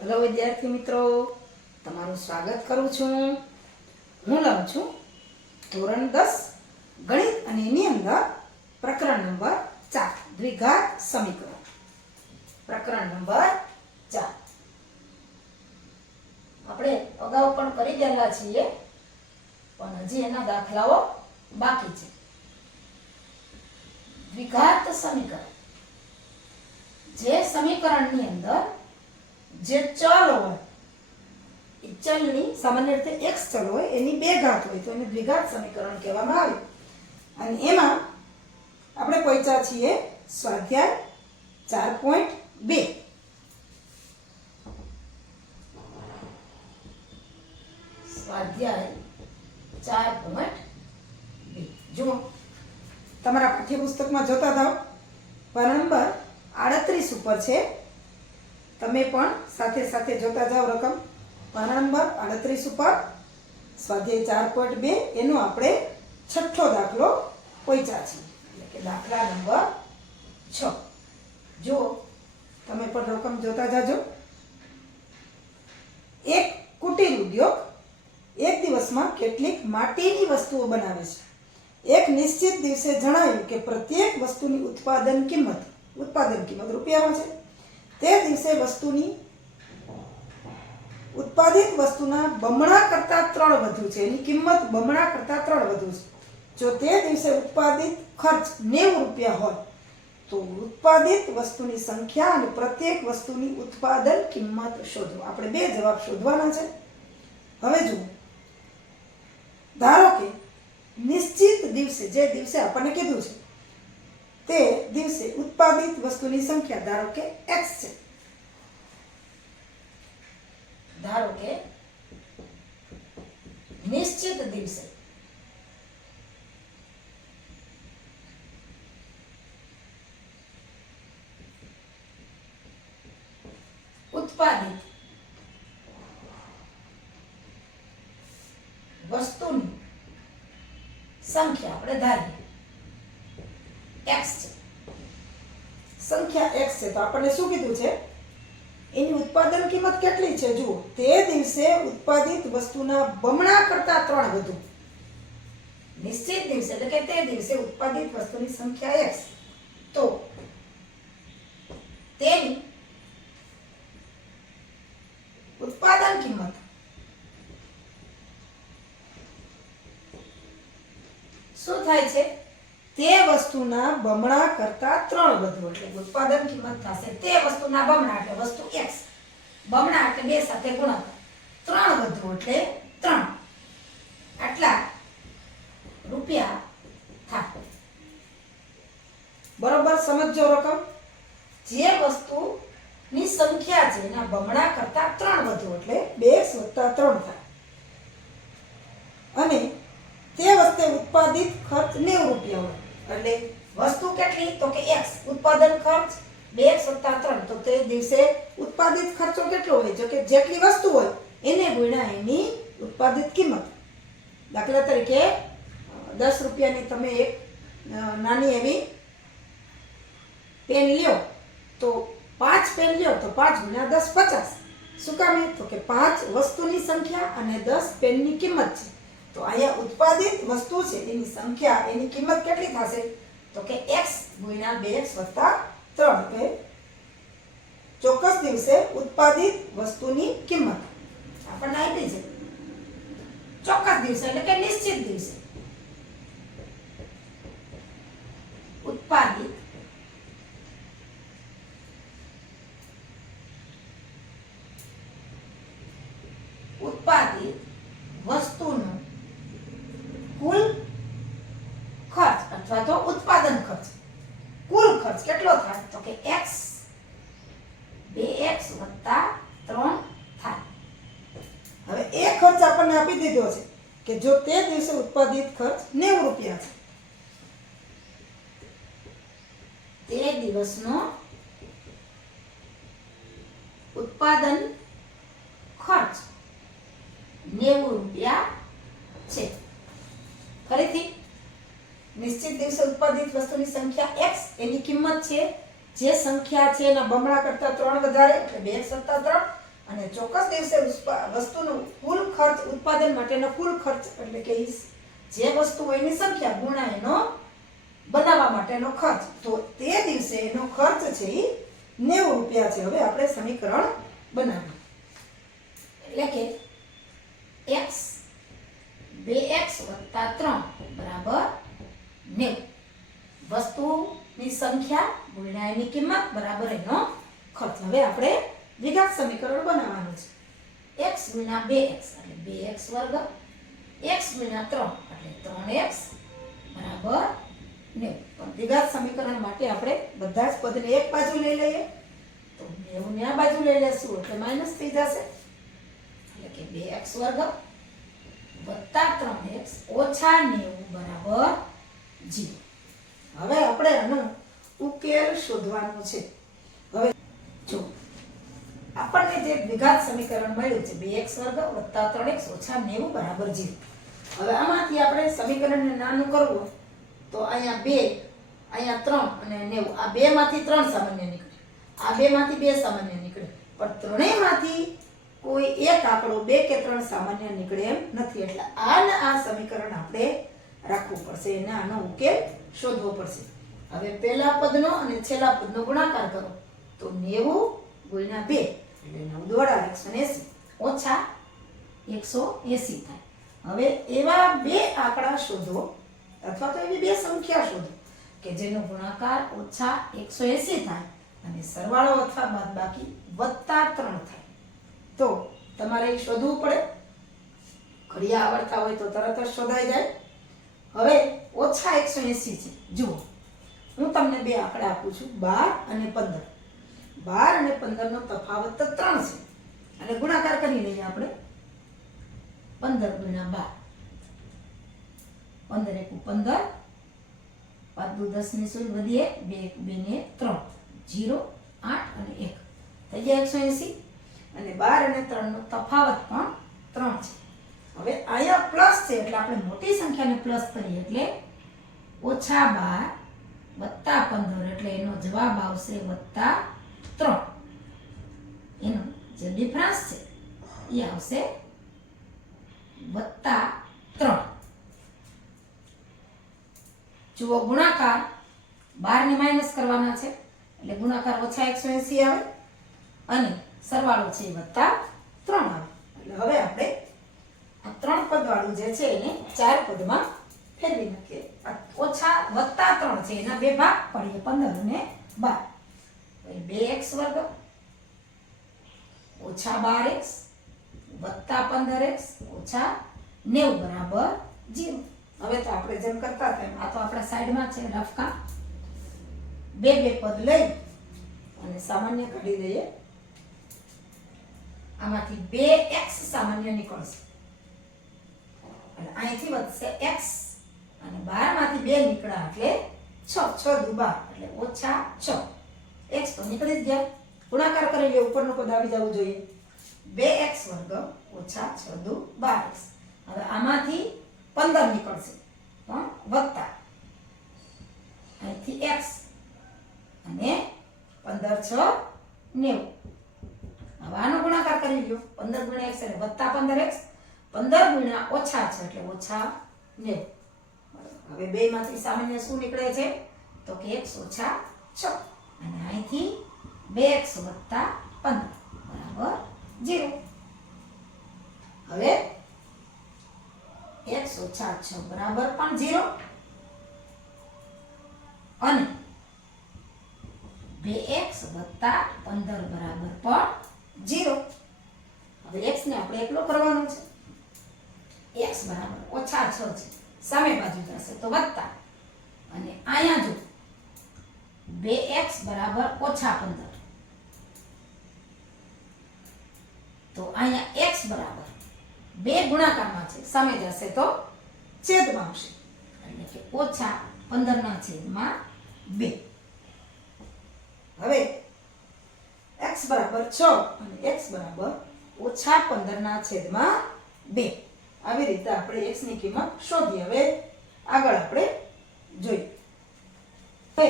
Hello વિદ્યાર્થી મિત્રો, તમારું સ્વાગત કરું છું. હું લઉં છું ધોરણ 10 ગણિત અને એની અંદર પ્રકરણ નંબર 4 દ્વિઘાત સમીકરણ. પ્રકરણ નંબર 4 આપણે અગાઉ પણ કરી ગયેલા છીએ, પણ હજી એના દાખલાઓ બાકી છે. દ્વિઘાત સમીકરણ, જે સમીકરણની અંદર જે ચલ હોય, એ ચલની સામાન્ય રીતે x ચલ હોય, એની બે ઘાત હોય તો એને દ્વિઘાત સમીકરણ કહેવામાં આવે. અને એમાં આપણે પહોંચ્યા છીએ સ્વાધ્યાય 4.2. સ્વાધ્યાય 4.2 જુઓ, તમારા પાઠ્યપુસ્તકમાં જોતા થાવ, પાના નંબર 38 ઉપર છે. તમે પણ સાથે સાથે જોતા જાઓ રકમ. પાના નંબર 38 ઉપર સ્વાધ્યાય 4.2 એનો આપણે છઠ્ઠો દાખલો પહોંચ્યા છીએ, એટલે કે દાખલા નંબર 6. જો તમે પણ રકમ જોતા જાજો. એક કુટીર ઉદ્યોગ એક દિવસમાં કેટલીક માટીની વસ્તુઓ બનાવે છે. એક નિશ્ચિત દિવસે જણાવ્યું કે પ્રત્યેક વસ્તુની ઉત્પાદન કિંમત રૂપિયામાં છે. તે દિવસે વસ્તુની ઉત્પાદિત વસ્તુના બમણા કરતા 3 વધુ છે. એની કિંમત બમણા કરતા 3 વધુ છે. જો તે દિવસે ઉત્પાદિત ખર્ચ 90 રૂપિયા હોય તો ઉત્પાદિત વસ્તુની સંખ્યા અને પ્રત્યેક વસ્તુની ઉત્પાદન કિંમત શોધો. આપણે બે જવાબ શોધવાના છે. હવે જુઓ, ધારો કે નિશ્ચિત દિવસે, જે દિવસે આપણને કીધું છે તે દિવસે ઉત્પાદિત વસ્તુની સંખ્યા ધારો કે x છે. ધારો કે નિશ્ચિત દિવસે ઉત્પાદિત વસ્તુની સંખ્યા આપણે ધારીએ x છે. સંખ્યા x છે તો આપણને શું કીધું છે? એની ઉત્પાદન કિંમત કેટલી છે? જુઓ, તે દિવસે ઉત્પાદિત વસ્તુના બમણા કરતા 3 વધુ. નિશ્ચિત દિવસે એટલે કે તે દિવસે ઉત્પાદિત વસ્તુની સંખ્યા x, તો તેની ઉત્પાદન કિંમત શું થાય છે? તે વસ્તુના બમણા કરતા 3 વધુ, એટલે ઉત્પાદન કિંમત થશે તે વસ્તુના બમણા, એટલે વસ્તુ x, બમણા એટલે 2 સાથે ગુણાકાર, 3 વધુ એટલે 3. આટલા રૂપિયા થાય. બરોબર સમજો રકમ. જે વસ્તુની સંખ્યા છે એના બમણા કરતા 3 વધુ એટલે 2x + 3 થાય. અને તે વખતે ઉત્પાદિત ખર્ચ 90 રૂપિયા હોય, એટલે વસ્તુ કેટલી? તો કે x, ઉત્પાદન ખર્ચ 2x + 3, તો તે દિવસે ઉત્પાદિત ખર્ચો કેટલો હોય? જો કે જેટલી વસ્તુ હોય એને ગુણ્યા એની ઉત્પાદિત કિંમત. દાખલા તરીકે 10 રૂપિયાની તમે એક નાની એવી પેન લ્યો તો 5 પેન લ્યો તો 5 × 10 = 50. શું કામ? તો કે 5 વસ્તુની સંખ્યા અને 10 પેનની કિંમત છે. તો અહીંયા ઉત્પાદિત વસ્તુ છે એની સંખ્યા, એની કિંમત કેટલી થશે? તો કે x × 2x + 3, એટલે ચોક્કસ દિવસે ઉત્પાદિત વસ્તુની કિંમત આપણને આપી છે. ચોક્કસ દિવસે એટલે કે નિશ્ચિત દિવસે ઉત્પાદિત વસ્તુનો કુલ ખર્ચ અથવા તો ઉત્પાદન ખર્ચ, કુલ ખર્ચ કેટલો થાય? તો કે x 2x + 3 થાય. હવે એ ખર્ચ આપણને આપી દીધો છે કે જો તે દિવસે ઉત્પાદિત ખર્ચ 90 રૂપિયા છે, તે દિવસનો ઉત્પાદન ખર્ચ 90 રૂપિયા છે. ફરીથી, નિશ્ચિત દિવસે ઉત્પાદિત વસ્તુની સંખ્યા x, એની કિંમત છે જે સંખ્યા છે એના બમણા કરતા 3 વધારે એટલે 2x + 3, અને ચોક્કસ દિવસે વસ્તુનો કુલ ખર્ચ ઉત્પાદન માટેનો કુલ ખર્ચ એટલે કે જે વસ્તુ હોય એની સંખ્યા ગુણ્યા એનો બનાવવા માટેનો ખર્ચ, તો તે દિવસે એનો ખર્ચ છે એ 90 રૂપિયા છે. હવે આપણે સમીકરણ બનાવીએ એટલે કે x 2x + 3 બરાબર 90. વસ્તુની સંખ્યા ગુણ્યા એની કિંમત બરાબર એનો ખર્ચ. હવે આપણે દ્વિઘાત સમીકરણ બનાવવાનું છે. x × 2x એટલે 2x વર્ગ, x × 3 એટલે 3x બરાબર 90. પણ દ્વિઘાત સમીકરણ માટે આપણે બધા જ પદને એક બાજુ લઈ લઈએ તો 90 ને આ બાજુ લઈ લેશું એટલે માઈનસ થઈ જશે. એટલે કે 2x વર્ગ વત્તા 3x ઓછા 90 બરાબર 0. હવે આપણે આનો ઉકેલ શોધવાનો છે. હવે જો આપણને જે દ્વિઘાત સમીકરણ મળ્યું છે 2x વર્ગ વત્તા 3x ઓછા 90 બરાબર 0. હવે આમાંથી આપણે સમીકરણને નાનું કરવું તો અહીંયા 2, અહીંયા 3 અને 90, આ બેમાંથી 3 સામાન્ય નીકળે, આ બેમાંથી 2 સામાન્ય નીકળે, પણ ત્રણેયમાંથી કોઈ એક આંકડો 2 કે 3 સામાન્ય નીકળે એમ નથી. એટલે આ સમીકરણ આપણે રાખવું પડશે, એને આનો ઉકેલ શોધવો પડશે. હવે પહેલા પદનો અને છેલ્લા પદનો ગુણાકાર કરો તો 90 × 2 એટલે 9 દ્વારા 180 ઓછા 180 થાય. હવે એવા બે આંકડા શોધો અથવા તો એવી બે સંખ્યા શોધો કે જેનો ગુણાકાર ઓછા 180 થાય અને સરવાળો અથવા બાદબાકી વત્તા 3 થાય. તો તમારે એ શોધવું પડે. ઘડિયા આવડતા હોય તો તરત જ શોધાઈ જાય. હવે ઓછા 180 છે. જુઓ હું તમને બે આંકડા આપું છું 12 અને 15. 12 અને 15 નો તફાવત તો 3 છે અને ગુણાકાર કરી લઈએ આપણે 15 × 12 15 1 5 10 ની સુઈ વધીએ 2 2 ને 3 0 8 અને 1 થઈ ગયા 180 અને 12 અને 3 નો તફાવત પણ 3 છે. હવે અહીંયા પ્લસ છે એટલે આપણે મોટી સંખ્યાને પ્લસ કરીએ એટલે ઓછા 12 વત્તા 15 એટલે એનો જવાબ આવશે વત્તા 3. એનો જે ડિફરન્સ છે એ આવશે વત્તા 3. જુઓ ગુણાકાર 12 ને માઈનસ કરવાના છે એટલે ગુણાકાર ઓછા 180 આવે અને સરવાળો છે વત્તા 3 આવે. એટલે હવે આપણે આ 3 પદ વાળું જે છે એને 4 પદમાં ફેરવી નાખીએ. ઓછા વત્તા 3 છે એના બે ભાગ પાડીએ 15 અને 12. 2x વર્ગ ઓછા 12x વત્તા 15x ઓછા 90 બરાબર 0. હવે તો આપણે જેમ કરતા હતા આ તો આપણા સાઈડમાં છે રફકા. બે પદ લઈ અને સામાન્ય કાઢી દઈએ. આમાંથી 2x સામાન્ય નીકળશે એટલે અહીંથી વધશે x અને 12 માંથી 2 નીકળ્યા એટલે 6 6 × 12 એટલે ઓછા 6. x તો નીકળી જ ગયા. ગુણાકાર કરી લે ઉપરનો પદ આવી જવું જોઈએ. 2x વર્ગ ઓછા 6 × 12x. હવે આમાંથી 15 નીકળશે પણ વત્તા અહીંથી x અને 15 6 90. હવે આનો ગુણાકાર કરી લ્યો 15 × x એટલે વત્તા 15x 15 × ઓછા 6 એટલે ઓછા 90. હવે બે માંથી સામાન્ય શું નીકળે છે તો કે x ઓછા 6 અને અહીંથી 2x વત્તા 15 બરાબર 0. હવે x ઓછા 6 બરાબર પણ 0 અને 2x વત્તા 15 બરાબર પણ 0. હવે x ને આપણે એકલો કરવાનો છે. x બરાબર ઓછા 6 છે સામે બાજુ જશે તો વત્તા અને અહીંયા જો 2x બરાબર ઓછા 15 તો અહીંયા x બરાબર 2 ગુણાકારમાં છે સામે જશે તો છેદમાં આવશે એટલે કે ઓછા 15 ના છેદમાં 2. હવે x બરાબર 6 અને x બરાબર ઓછા 15 ના છેદમાં 2. આવી રીતે આપણે x ની કિંમત શોધીએ. હવે આગળ આપણે જોઈએ. હવે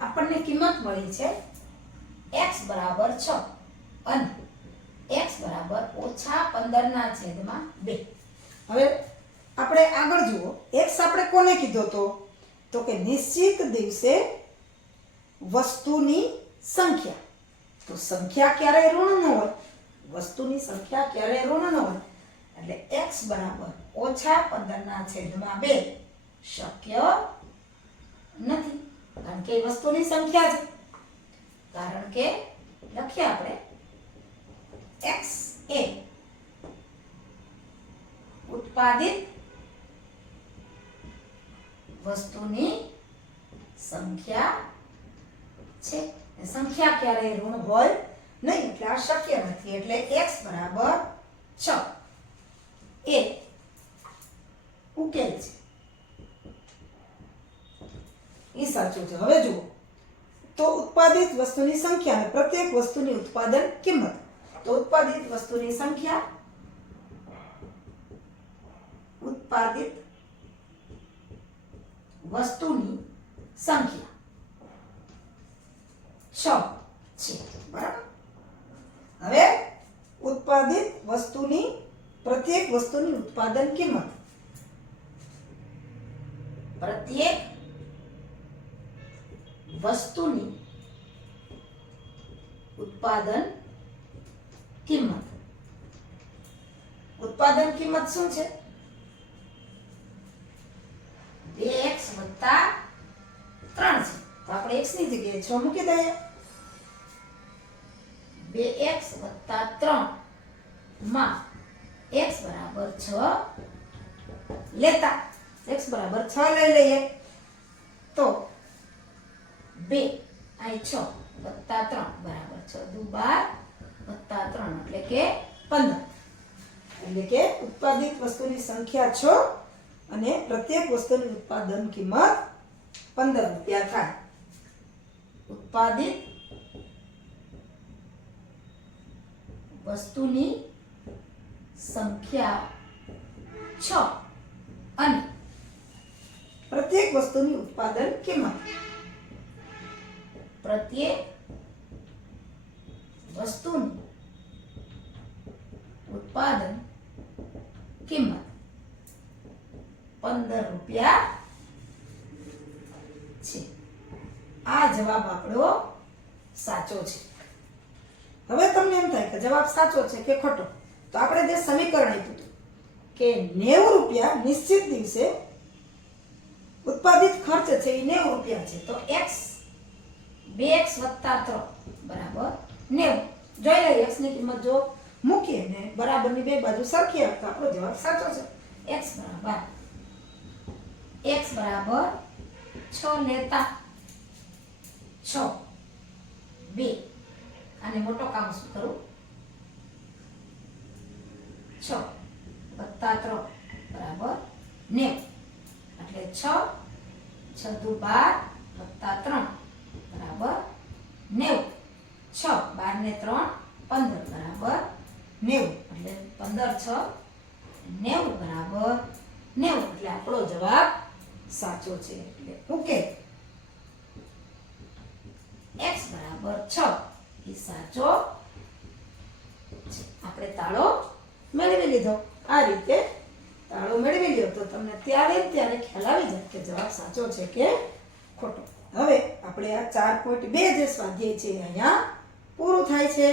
આપણને કિંમત મળી છે x બરાબર 6 અને x બરાબર -15/2. હવે આપણે આગળ જુઓ, x આપણે કોને કીધો તો કે નિશ્ચિત દિવસે વસ્તુની સંખ્યા. તો સંખ્યા ક્યારેય ઋણ ન હોય, વસ્તુની સંખ્યા ક્યારેય ઋણ ન હોય, એટલે x બરાબર -15/2 શક્ય નથી, કારણ કે એ વસ્તુની સંખ્યા છે. કારણ કે લખીએ આપણે x એ ઉત્પાદિત વસ્તુની સંખ્યા છે. સંખ્યા ક્યારેય ઋણ હોય નહીં, એટલે આ શક્ય નથી. એટલે x બરાબર 6 એ ઉકેલ છે, એ સાચું છે. હવે જુઓ, તો ઉત્પાદિત વસ્તુની સંખ્યા અને પ્રત્યેક વસ્તુની ઉત્પાદન કિંમત. તો ઉત્પાદિત વસ્તુની સંખ્યા, ઉત્પાદિત વસ્તુની સંખ્યા 6 છે, બરાબર. હવે ઉત્પાદિત વસ્તુની પ્રત્યેક વસ્તુની ઉત્પાદન કિંમત, પ્રત્યેક વસ્તુની ઉત્પાદન કિંમત. ઉત્પાદન કિંમત શું છે? 2x + 3 છે. તો આપણે x ની જગ્યાએ 6 મૂકી દઈએ. 2x + 3 માં x બરાબર 6 લેતા, x બરાબર 6 લઈ લઈએ. તો 2 અહીં 6 + 3 બરાબર 6 × 2 = 12 + 3 એટલે કે 15. એટલે કે ઉત્પાદિત વસ્તુની સંખ્યા 6 અને પ્રત્યેક વસ્તુની ઉત્પાદન કિંમત 15 રૂપિયા થાય. ઉત્પાદિત વસ્તુની સંખ્યા 6 અને પ્રત્યેક વસ્તુની ઉત્પાદન કિંમત, પ્રત્યેક વસ્તુની ઉત્પાદન કિંમત 15 રૂપિયા છે. આ જવાબ આપણો સાચો છે. હવે તમને એમ થાય કે જવાબ સાચો છે કે ખોટો, તો આપણે જે સમીકરણ આપ્યું હતું કે 90 રૂપિયા નિશ્ચિત દિવસે ઉત્પાદિત ખર્ચ છે એ 90 રૂપિયા છે. તો x 2x + 3 બરાબર 90. જોઈ લઈએ x ની કિંમત જો મૂકીએ ને બરાબરની બે બાજુ સરખી તો આપણો જવાબ સાચો છે. x બરાબર 6 લેતા 6 2 આને મોટો કામ શું કરું 6 + 3 બરાબર 90. એટલે 6 × 12 + 3 બરાબર 90. 6 12 ને 3 15 બરાબર 90. એટલે 15 6 90 બરાબર 90. એટલે આપણો જવાબ સાચો છે. એટલે ઓકે, x બરાબર 6 એ સાચો છે. આપણે તાળો મેળવી લીધો. આ રીતે તાળો મેળવી લ્યો તો તમને ત્યારે ખ્યાલ આવી જાય કે જવાબ સાચો છે કે ખોટો. હવે આપણે આ 4.2 જે સ્વાધ્યાય છે અહીંયા પૂરું થાય છે.